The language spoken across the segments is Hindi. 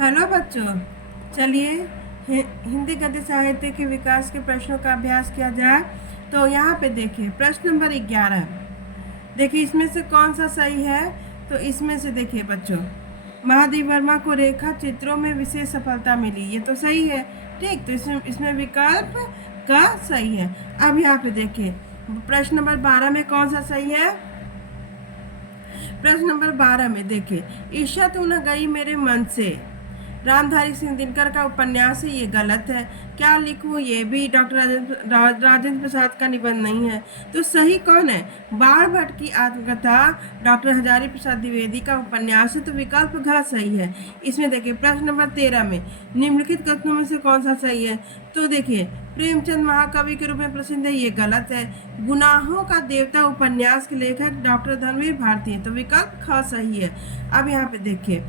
हेलो बच्चों, चलिए हिंदी गद्य साहित्य के विकास के प्रश्नों का अभ्यास किया जाए। तो यहाँ पे देखिए प्रश्न नंबर 11। देखिए इसमें से कौन सा सही है। तो इसमें से देखिए बच्चों, महादेव वर्मा को रेखा चित्रों में विशेष सफलता मिली, ये तो सही है। ठीक, तो इसमें विकल्प का सही है। अब यहाँ पे देखिए प्रश्न नंबर 12 में कौन सा सही है। प्रश्न नंबर 12 में देखिए, ईशा तू न गई मेरे मन से, रामधारी सिंह दिनकर का उपन्यास है, ये गलत है। क्या लिखूं, ये भी डॉक्टर राजेंद्र प्रसाद का निबंध नहीं है। तो सही कौन है। बाण भट्ट की आत्मकथा डॉक्टर हजारी प्रसाद द्विवेदी का उपन्यास है, तो विकल्प घ सही है। इसमें देखिए प्रश्न नंबर 13 में निम्नलिखित कथनों में से कौन सा सही है। तो देखिए प्रेमचंद महाकवि के रूप में प्रसिद्ध है, ये गलत है। गुनाहों का देवता उपन्यास के लेखक डॉक्टर धर्मवीर भारती है, तो विकल्प ख सही है। अब यहाँ पे देखिए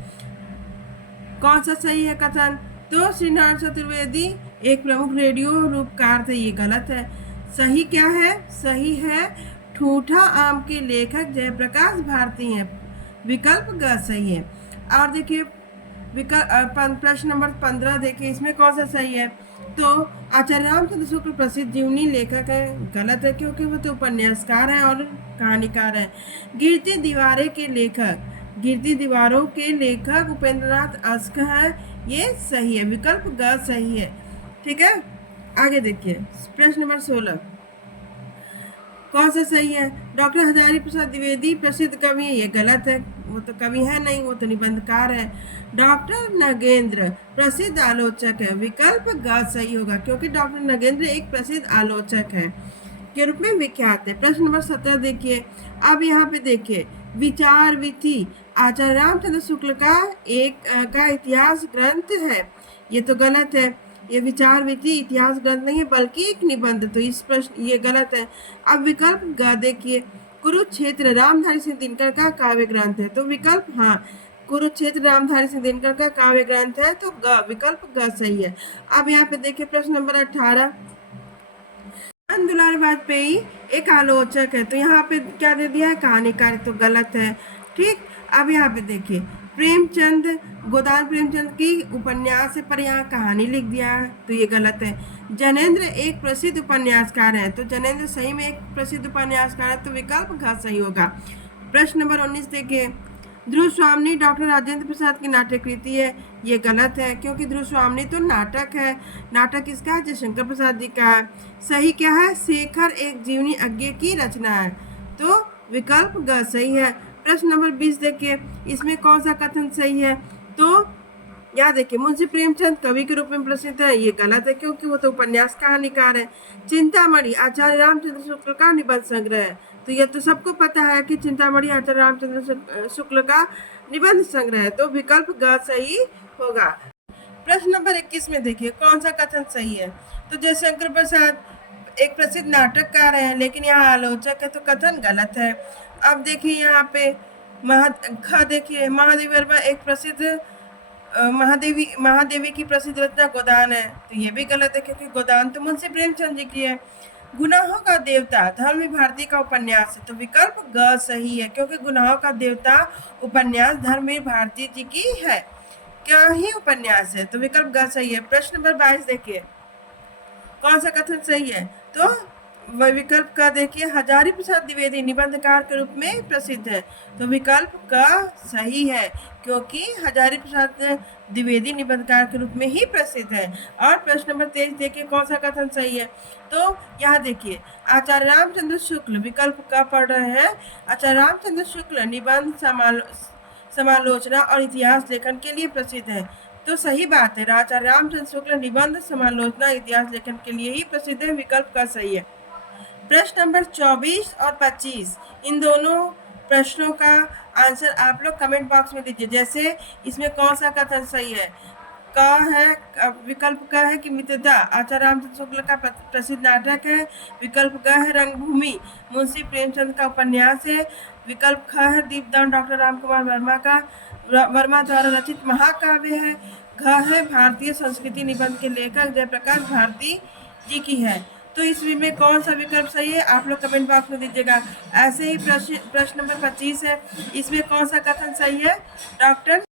कौन सा सही है कथन। तो श्री नारायण चतुर्वेदी एक प्रमुख रेडियो रूपकार थे, ये गलत है। सही क्या है, सही है ठूठा आम के लेखक जयप्रकाश भारती हैं, विकल्प ग सही है। और देखिए प्रश्न नंबर 15 देखिए इसमें कौन सा सही है। तो आचार्य रामचंद्र शुक्ल प्रसिद्ध जीवनी लेखक है, गलत है क्योंकि वो तो उपन्यासकार है और कहानीकार है। गिरती दीवारें के लेखक, गिरती दीवारों के लेखक उपेंद्रनाथ अश्क है, ये सही है, विकल्प ग सही है। ठीक है, आगे देखिए प्रश्न नंबर 16 कौन सा सही है। डॉक्टर हजारी प्रसाद द्विवेदी प्रसिद्ध कवि है, ये गलत है, वो तो कवि है नहीं, वो तो निबंधकार है। डॉक्टर नगेंद्र प्रसिद्ध आलोचक है, विकल्प ग सही होगा क्योंकि डॉक्टर नगेंद्र एक प्रसिद्ध आलोचक है के रूप में विख्यात है। प्रश्न नंबर 17 देखिए। अब यहाँ पे देखिए विचार विधि आचार्य रामचंद्र शुक्ल का का इतिहास ग्रंथ है, ये तो गलत है। ये विचार विधि इतिहास ग्रंथ नहीं है बल्कि एक निबंध, तो इस प्रश्न ये गलत है। अब विकल्प ग देखिए, कुरुक्षेत्र रामधारी सिंह दिनकर का काव्य ग्रंथ है, तो विकल्प हाँ कुरुक्षेत्र रामधारी सिंह दिनकर का काव्य ग्रंथ है, तो विकल्प ग सही है। अब यहाँ पे देखिए प्रश्न नंबर 18 दुलारी वाजपेयी एक आलोचक है, तो यहाँ पे क्या दे दिया है कहानीकार, तो गलत है। ठीक, अब यहाँ पे देखिए प्रेमचंद गोदान प्रेमचंद की उपन्यास है पर यहाँ कहानी लिख दिया है, तो ये गलत है। जनेंद्र एक प्रसिद्ध उपन्यासकार है, तो जनेंद्र सही में एक प्रसिद्ध उपन्यासकार है, तो विकल्प घ सही होगा। प्रश्न नंबर 19 देखिए, ध्रुव स्वामिनी डॉक्टर राजेंद्र प्रसाद की नाटक कृति है, ये गलत है क्योंकि ध्रुव स्वामिनी तो नाटक है। नाटक किसका है, जयशंकर प्रसाद जी का है। सही क्या है, शेखर एक जीवनी अज्ञे की रचना है, तो विकल्प ग सही है। प्रश्न नंबर 20 देखिए, इसमें कौन सा कथन सही है। तो यहाँ देखिए मुंशी प्रेमचंद कवि के रूप में प्रसिद्ध है, ये गलत है क्योंकि वो तो उपन्यास कहानीकार है। चिंतामणि आचार्य रामचंद्र शुक्ल का निबंध संग्रह है, तो यह तो सबको पता है कि चिंतामणि आचार्य रामचंद्र शुक्ल का निबंध संग्रह है, तो विकल्प ग सही होगा। प्रश्न नंबर 21 में देखिए कौन सा कथन सही है। तो जयशंकर प्रसाद एक प्रसिद्ध नाटककार है लेकिन यहाँ आलोचक है, तो कथन गलत है। अब देखिए यहाँ पे देखिए महादेवी वर्मा एक प्रसिद्ध महादेवी की प्रसिद्ध रचना गोदान है, तो ये भी गलत है क्योंकि गोदान तो मुंशी प्रेमचंद जी की है। गुनाहों का देवता धर्मवीर भारती का उपन्यास है, तो विकल्प ग सही है क्योंकि गुनाहों का देवता उपन्यास धर्मवीर भारती जी की है, क्या ही उपन्यास है, तो विकल्प ग सही है। प्रश्न नंबर 22 देखिए कौन सा कथन सही है। तो वह विकल्प का देखिए, हजारी प्रसाद द्विवेदी निबंधकार के रूप में प्रसिद्ध है, तो विकल्प का सही है क्योंकि हजारी प्रसाद द्विवेदी निबंधकार के रूप में ही प्रसिद्ध है। और प्रश्न नंबर 23 देखिए कौन सा कथन सही है। तो यहाँ देखिए आचार्य रामचंद्र शुक्ल, विकल्प का पढ़ रहे हैं, आचार्य रामचंद्र शुक्ल निबंध समालोचना और इतिहास लेखन के लिए प्रसिद्ध है, तो सही बात है, आचार्य रामचंद्र शुक्ल निबंध समालोचना इतिहास लेखन के लिए ही प्रसिद्ध है, विकल्प का सही है। प्रश्न नंबर 24 और 25 इन दोनों प्रश्नों का आंसर आप लोग कमेंट बॉक्स में दीजिए। जैसे इसमें कौन सा कथन सही है। का है विकल्प का है कि मित्रता आचार्य रामचंद्र शुक्ल का प्रसिद्ध नाटक है, विकल्प का है रंगभूमि मुंशी प्रेमचंद का उपन्यास है, विकल्प ख है दीपदान डॉक्टर रामकुमार वर्मा द्वारा रचित महाकाव्य है, घ है भारतीय संस्कृति निबंध के लेखक जयप्रकाश भारती जी की है। तो इस में कौन सा विकल्प सही है आप लोग कमेंट बॉक्स में दीजिएगा। ऐसे ही प्रश्न नंबर 25 है, इसमें कौन सा कथन सही है। डॉक्टर